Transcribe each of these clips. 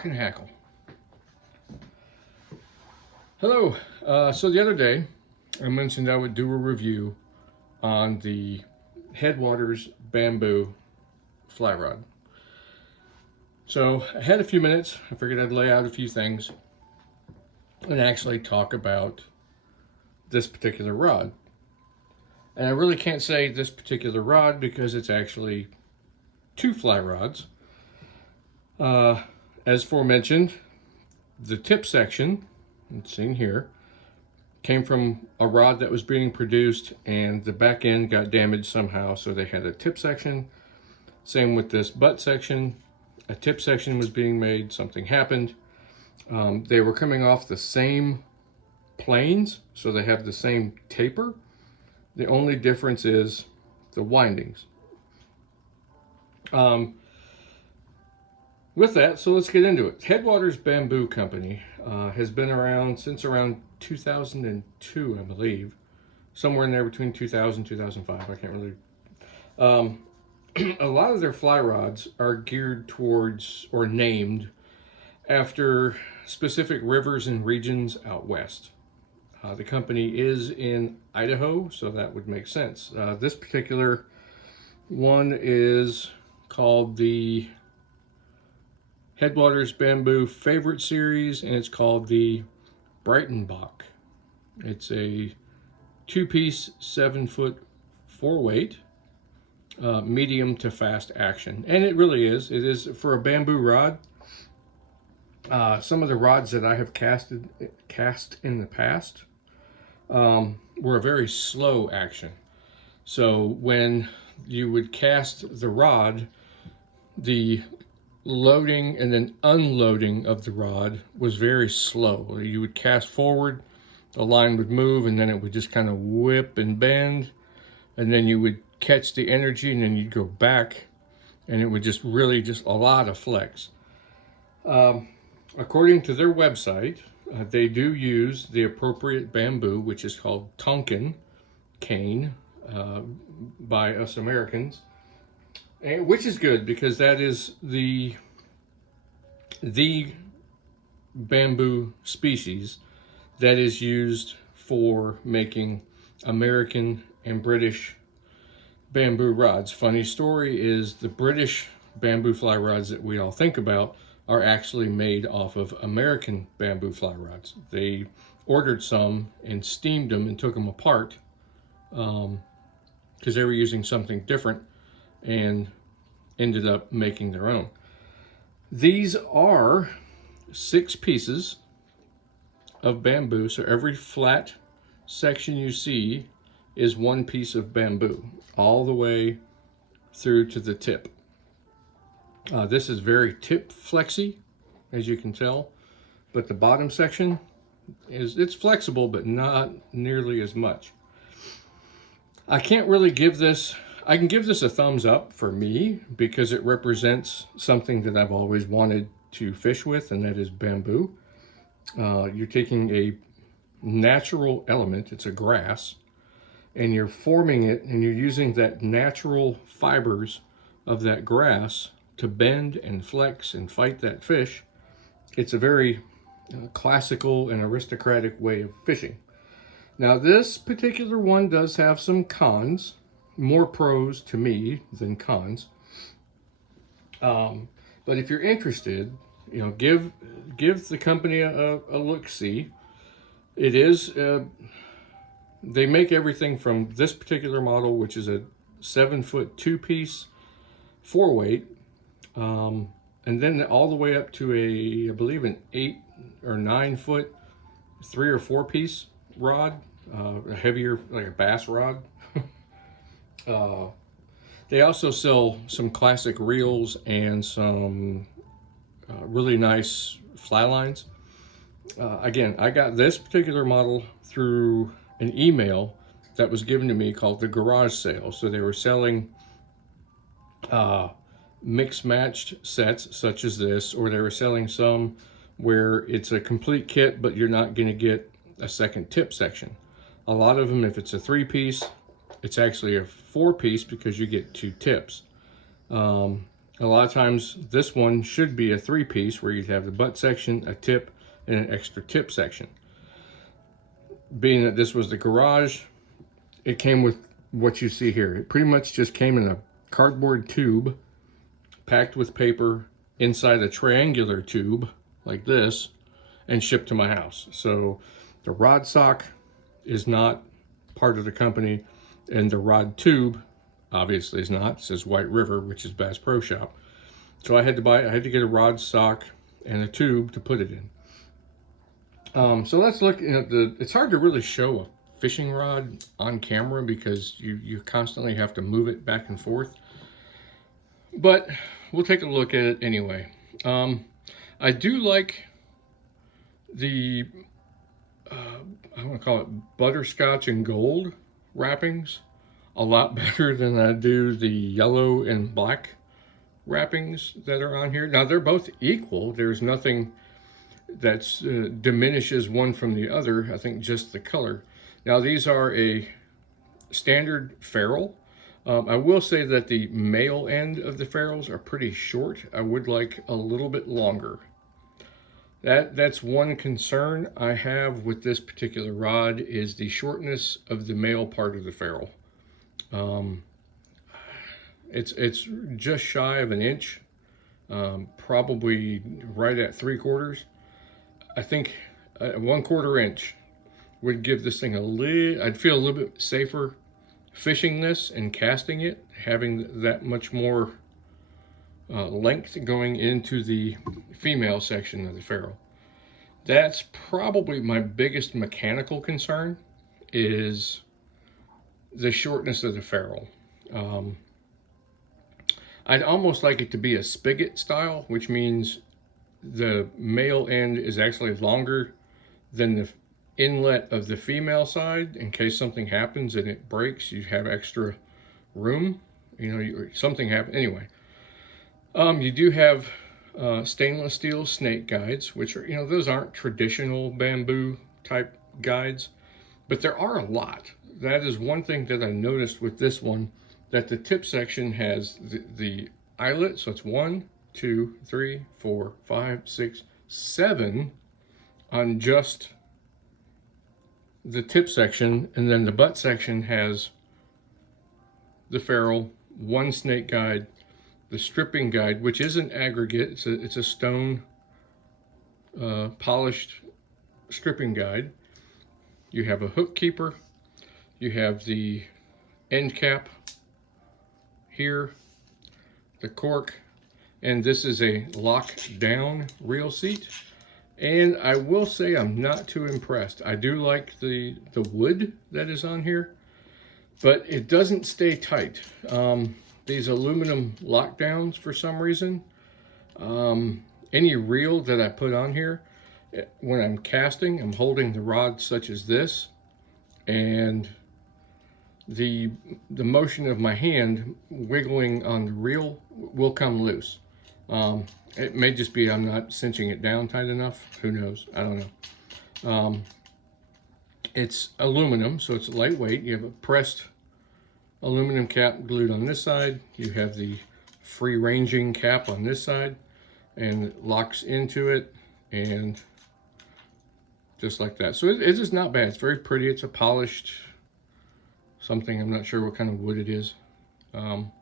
Lock&Hackle. Hello. So the other day, I mentioned I would do a review on the Headwaters bamboo fly rod. So I had a few minutes. I figured I'd lay out a few things and actually talk about this particular rod. And I really can't say this particular rod because it's actually two fly rods. As aforementioned, the tip section, it's seen here, came from a rod that was being produced and the back end got damaged somehow, so they had a tip section. Same with this butt section. A tip section was being made, something happened. They were coming off the same planes, so they have the same taper. The only difference is the windings. With that, so let's get into it. Headwaters Bamboo Company has been around since around 2002, I believe. Somewhere in there between 2000 and 2005, I can't really. A lot of their fly rods are geared towards or named after specific rivers and regions out west. The company is in Idaho, so that would make sense. This particular one is called the Headwaters Bamboo Favorite Series, and it's called the Breitenbach. It's a two-piece, 7-foot, 4-weight, medium to fast action. And it really is. It is for a bamboo rod. Some of the rods that I have cast in the past were a very slow action. So when you would cast the rod, the loading and then unloading of the rod was very slow. You would cast forward, the line would move, and then it would just kind of whip and bend, and then you would catch the energy, and then you'd go back, and it would just really just a lot of flex. According to their website, they do use the appropriate bamboo, which is called Tonkin cane by us Americans. And, which is good because that is the bamboo species that is used for making American and British bamboo rods. Funny story is the British bamboo fly rods that we all think about are actually made off of American bamboo fly rods. They ordered some and steamed them and took them apart because they were using something different and ended up making their own. These are 6 pieces of bamboo, so every flat section you see is 1 piece of bamboo all the way through to the tip. This is very tip flexy, as you can tell, but the bottom section it's flexible but not nearly as much. I can't really give this, I can give this a thumbs up for me because it represents something that I've always wanted to fish with, and that is bamboo. You're taking a natural element, it's a grass, and you're forming it and you're using that natural fibers of that grass to bend and flex and fight that fish. It's a very classical and aristocratic way of fishing. Now this particular one does have some cons, more pros to me than cons. But if you're interested, you know, give the company a look-see. It is, they make everything from this particular model, which is a 7-foot 2-piece 4-weight, and then all the way up to I believe an 8 or 9-foot 3 or 4-piece rod, a heavier, like a bass rod. They also sell some classic reels and some really nice fly lines. Again, I got this particular model through an email that was given to me called the garage sale. So they were selling mixed matched sets such as this, or they were selling some where it's a complete kit but you're not going to get a second tip section. A lot of them, if it's a 3-piece, it's actually a 4-piece because you get 2 tips. A A lot of times this one should be a 3-piece where you'd have the butt section, a tip, and an extra tip section. Being that this was the garage, it came with what you see here. It pretty much just came in a cardboard tube packed with paper inside a triangular tube like this and shipped to my house. So the rod sock is not part of the company, and the rod tube obviously is not. It says White River, which is Bass Pro Shop. So I had to get a rod sock and a tube to put it in. So let's look at it's hard to really show a fishing rod on camera because you constantly have to move it back and forth. But we'll take a look at it anyway. I do like the, I want to call it butterscotch and gold wrappings a lot better than I do the yellow and black wrappings that are on here. Now they're both equal. There's nothing that's diminishes one from the other. I think just the color. Now these are a standard ferrule. I will say that the male end of the ferrules are pretty short. I would like a little bit longer. That's one concern I have with this particular rod is the shortness of the male part of the ferrule. It's just shy of an inch, probably right at 3/4. I think 1/4 inch would give this thing I'd feel a little bit safer fishing this and casting it, having that much more length going into the female section of the ferrule. That's probably my biggest mechanical concern is the shortness of the ferrule. I'd almost like it to be a spigot style, which means the male end is actually longer than the inlet of the female side. In case something happens and it breaks, you have extra room. You know, something happens anyway. You do have stainless steel snake guides, which are, you know, those aren't traditional bamboo type guides, but there are a lot. That is one thing that I noticed with this one, that the tip section has the eyelet, so it's 1, 2, 3, 4, 5, 6, 7 on just the tip section, and then the butt section has the ferrule, 1 snake guide, the stripping guide, which is an aggregate. It's a stone polished stripping guide. You have a hook keeper. You have the end cap here, the cork, and this is a lock down reel seat. And I will say I'm not too impressed. I do like the wood that is on here, but it doesn't stay tight. These aluminum lockdowns, for some reason, any reel that I put on here, when I'm casting, I'm holding the rod such as this, and the motion of my hand wiggling on the reel will come loose. It may just be I'm not cinching it down tight enough. Who knows? I don't know. It's aluminum, so it's lightweight. You have a pressed aluminum cap glued on this side. You have the free ranging cap on this side, and it locks into it, and just like that. So it's just not bad. It's very pretty. It's a polished something. I'm not sure what kind of wood it is. And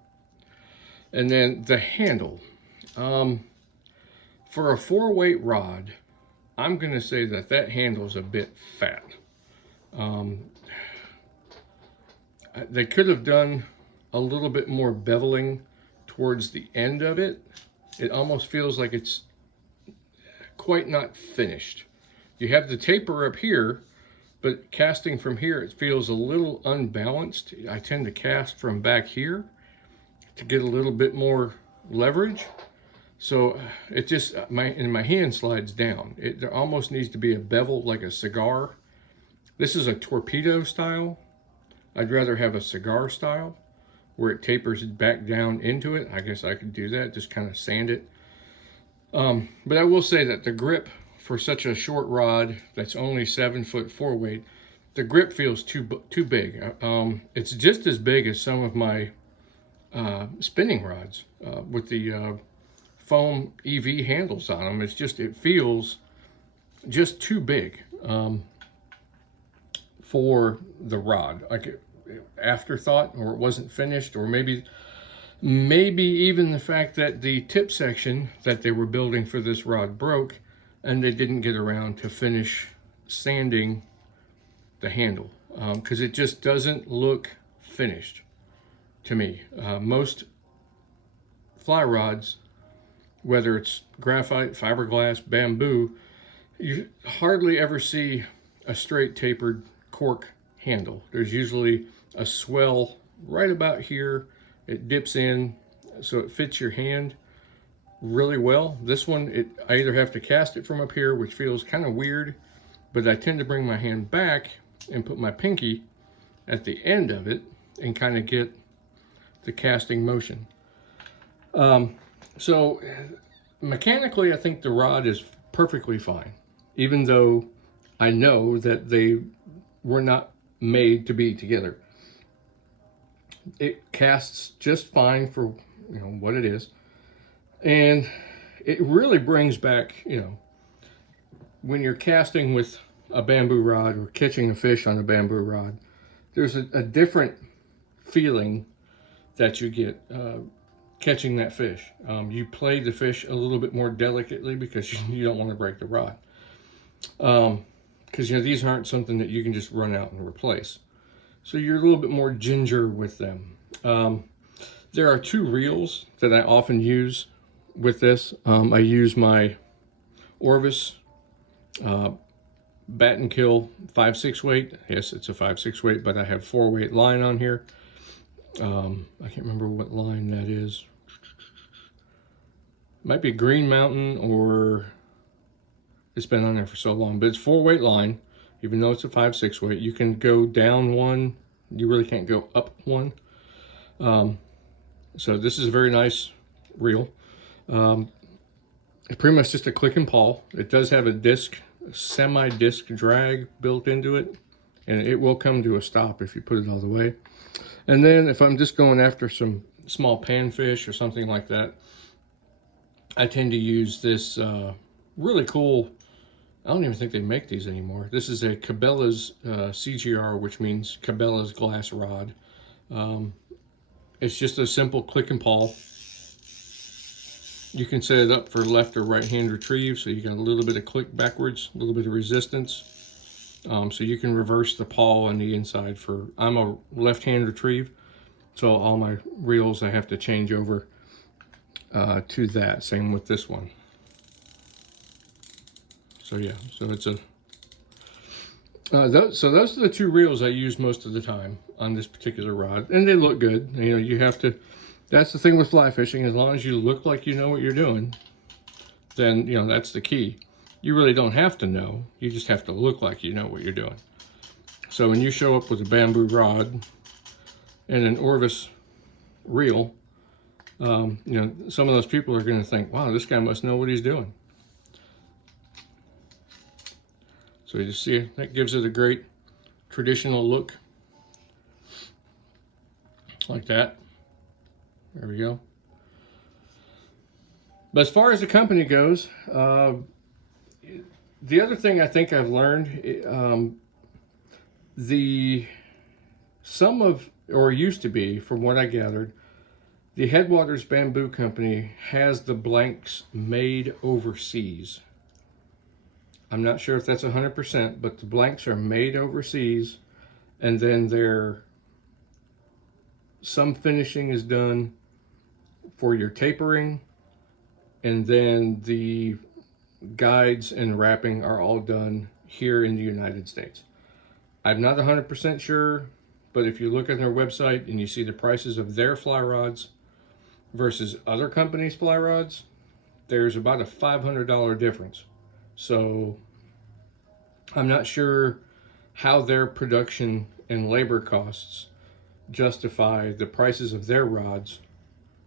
then the handle. For a 4-weight rod, I'm going to say that handle is a bit fat. They could have done a little bit more beveling towards the end of it. It almost feels like it's quite not finished. You have the taper up here, but casting from here, it feels a little unbalanced. I tend to cast from back here to get a little bit more leverage. So it just, my hand slides down. There almost needs to be a bevel like a cigar. This is a torpedo style. I'd rather have a cigar style where it tapers back down into it. I guess I could do that, just kind of sand it. But I will say that the grip for such a short rod that's only 7 foot 4-weight, the grip feels too big. It's just as big as some of my spinning rods with the foam EV handles on them. It feels just too big for the rod. Like afterthought, or it wasn't finished, or maybe even the fact that the tip section that they were building for this rod broke and they didn't get around to finish sanding the handle, because it just doesn't look finished to me. Most fly rods, whether it's graphite, fiberglass, bamboo, you hardly ever see a straight tapered cork handle. There's usually a swell right about here. It dips in so it fits your hand really well. This one, I either have to cast it from up here, which feels kind of weird, but I tend to bring my hand back and put my pinky at the end of it and kind of get the casting motion. So mechanically, I think the rod is perfectly fine, even though I know that they were not made to be together. It casts just fine for, you know, what it is. And it really brings back, you know, when you're casting with a bamboo rod or catching a fish on a bamboo rod, there's a different feeling that you get catching that fish. You play the fish a little bit more delicately because you don't want to break the rod. Because, you know, these aren't something that you can just run out and replace. So you're a little bit more ginger with them. There are two reels that I often use with this. I use my Orvis Bat and Kill 5/6 weight. Yes, it's a 5/6 weight, but I have 4-weight line on here. I can't remember what line that is. Might be Green Mountain, or it's been on there for so long, but it's 4-weight line. Even though it's a 5/6 weight, you can go down one. You really can't go up one. So this is a very nice reel. It's pretty much just a click and pawl. It does have a disc, semi-disc drag built into it, and it will come to a stop if you put it all the way. And then if I'm just going after some small panfish or something like that, I tend to use this really cool, I don't even think they make these anymore. This is a Cabela's CGR, which means Cabela's glass rod. It's just a simple click and pawl. You can set it up for left or right hand retrieve, so you got a little bit of click backwards, a little bit of resistance. So you can reverse the pawl on the inside for, I'm a left hand retrieve, so all my reels I have to change over to that. Same with this one. So yeah, so it's a, so those are the two reels I use most of the time on this particular rod, and they look good. You know, you have to, that's the thing with fly fishing, as long as you look like you know what you're doing, then, you know, that's the key. You really don't have to know, you just have to look like you know what you're doing. So when you show up with a bamboo rod and an Orvis reel, you know, some of those people are going to think, wow, this guy must know what he's doing. So you see, that gives it a great traditional look, like that. There we go. But as far as the company goes, the other thing I think I've learned, or used to be, from what I gathered, the Headwaters Bamboo Company has the blanks made overseas. I'm not sure if that's 100%, but the blanks are made overseas, and then some finishing is done for your tapering, and then the guides and wrapping are all done here in the United States. I'm not 100% sure, but if you look at their website and you see the prices of their fly rods versus other companies' fly rods, there's about a $500 difference. So I'm not sure how their production and labor costs justify the prices of their rods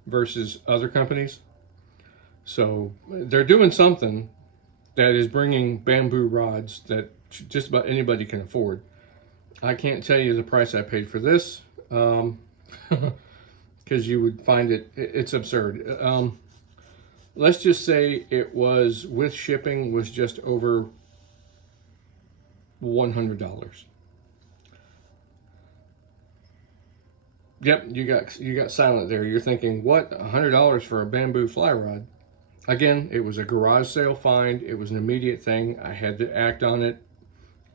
versus other companies. So they're doing something that is bringing bamboo rods that just about anybody can afford. I can't tell you the price I paid for this. because you would find it's absurd. Let's just say it was, with shipping, was just over $100. Yep, you got silent there. You're thinking, what? $100 for a bamboo fly rod? Again, it was a garage sale find. It was an immediate thing. I had to act on it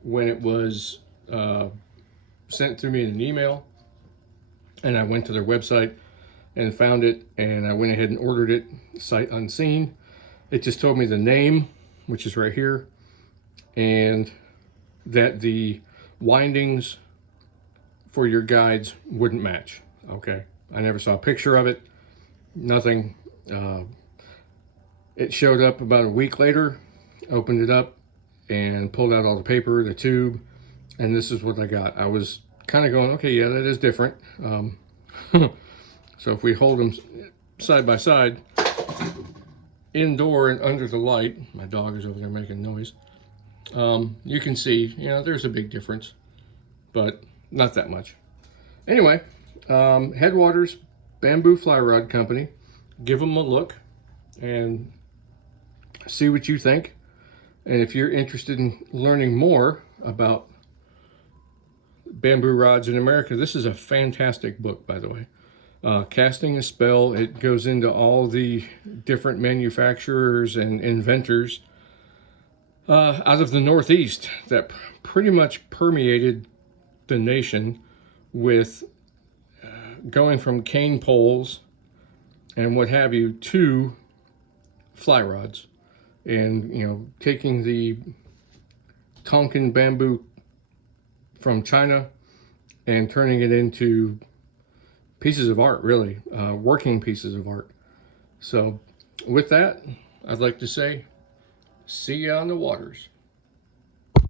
when it was sent to me in an email, and I went to their website and found it, and I went ahead and ordered it sight unseen. It just told me the name, which is right here, and that the windings for your guides wouldn't match. Okay, I never saw a picture of it, nothing. It showed up about a week later, opened it up and pulled out all the paper, the tube, and this is what I got. I was kind of going, okay, yeah, that is different. So if we hold them side by side, indoor and under the light, my dog is over there making noise, you can see, there's a big difference, but not that much. Anyway, Headwaters Bamboo Fly Rod Company. Give them a look and see what you think. And if you're interested in learning more about bamboo rods in America, this is a fantastic book, by the way. Casting a Spell, it goes into all the different manufacturers and inventors out of the Northeast that pretty much permeated the nation, with going from cane poles and what have you to fly rods, and taking the Tonkin bamboo from China and turning it into pieces of art, really, working pieces of art. So with that, I'd like to say, see you on the waters.